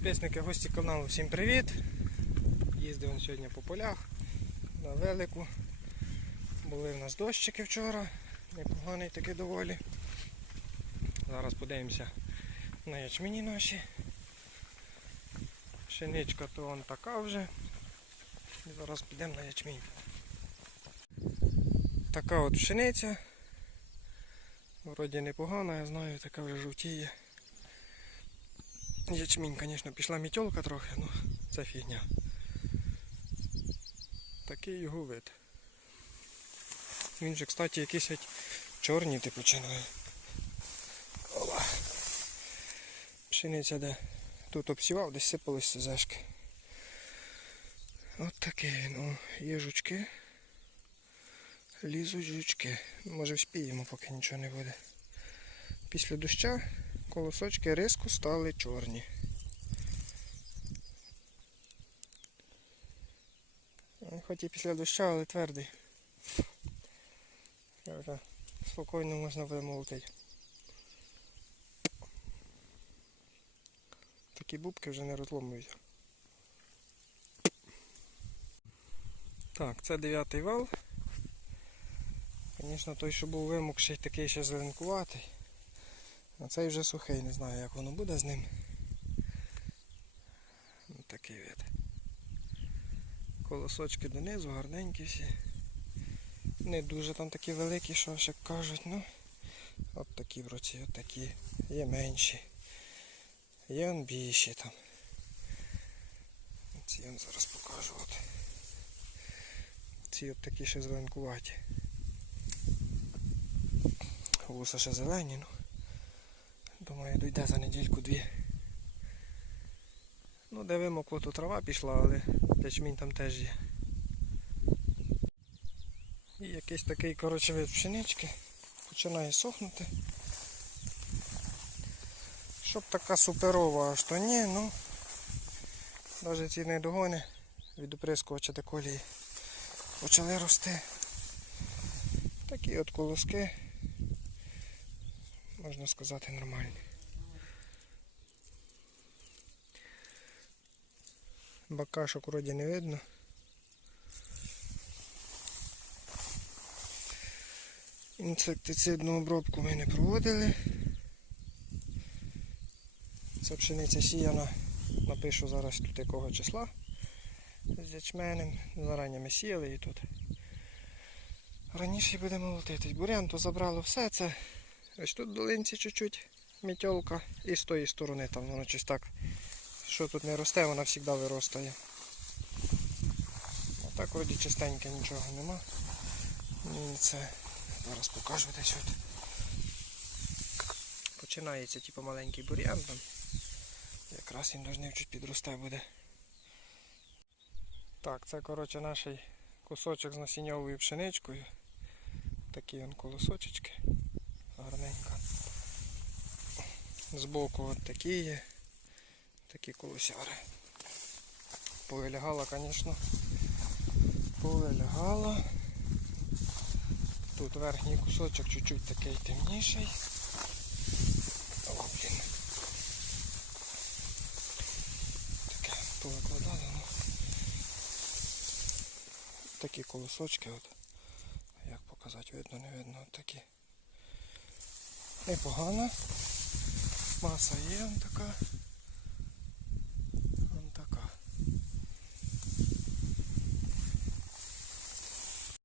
Підписники, гості каналу, всім привіт! Їздив сьогодні по полях на велику. Були в нас дощики вчора, непоганий такий доволі. Зараз подивимося на ячмені наші. Пшеничка то вон така вже. І зараз підемо на ячмінь. Така от пшениця. Вроді непогана, я знаю, така вже жовтіє. Ячмінь, звісно, пішла мітьолка трохи, ну це фігня. Такий його вид. Він же, кстати, якийсь геть чорніти починає. Ола. Пшениця де тут обсівав, десь сипались зешки. От такий о, є жучки. Лізуть жучки. Може вспіємо, поки нічого не буде. Після доща колосочки риску стали чорні. Хоч і після доща, але твердий. Вже Спокійно можна буде. Такі бубки вже не розломуються. Так, це дев'ятий вал. Звісно, той, що був вимокший, такий ще зеленкуватий. А цей вже сухий, не знаю як воно буде з ним. Ось такий вид. Колосочки донизу, гарненькі всі. Не дуже там такі великі, що ще кажуть, ну от такі в руці, от такі. Є менші. Є он більші там. Ці я вам зараз покажу. От. Ці от такі ще зеленкуваті. Вуса ще зелені, ну. Думаю, дойде за недільку-дві. Ну, де вимокло, то трава пішла, але ячмінь там теж є. І якийсь такий коротше вид пшенички починає сохнути. Щоб така суперова аж то ні, ну навіть ці недогони від оприскувача деколії почали рости. Такі от колоски можна сказати, нормальні. Бакашок вроді не видно. Інсектицидну обробку ми не проводили. Це пшениця сіяна, напишу зараз тут якого числа з ячменем. Зарані ми сіяли і тут. Раніше будемо молотитись. Бурян то забрало все це. Ось тут в долинці чуть-чуть мітьолка і з тої сторони там воно щось так. Що тут не росте, вона завжди виростає. А так вроді чистенько нічого нема. І це зараз покажу десь от. Починається типу маленький бур'ян там. Якраз він должний чуть підросте буде. Так, це коротше наш кусочок з насінньовою пшеничкою. Такі он колосочечки гарненька. Збоку от такі є, такі колосяри. Повилягала, звісно. Повилягала. Тут верхній кусочок чуть-чуть такий темніший. Таке повикладали, ну. Такі колосочки от. Як показати, видно, не видно, от такі непогана. Маса є така.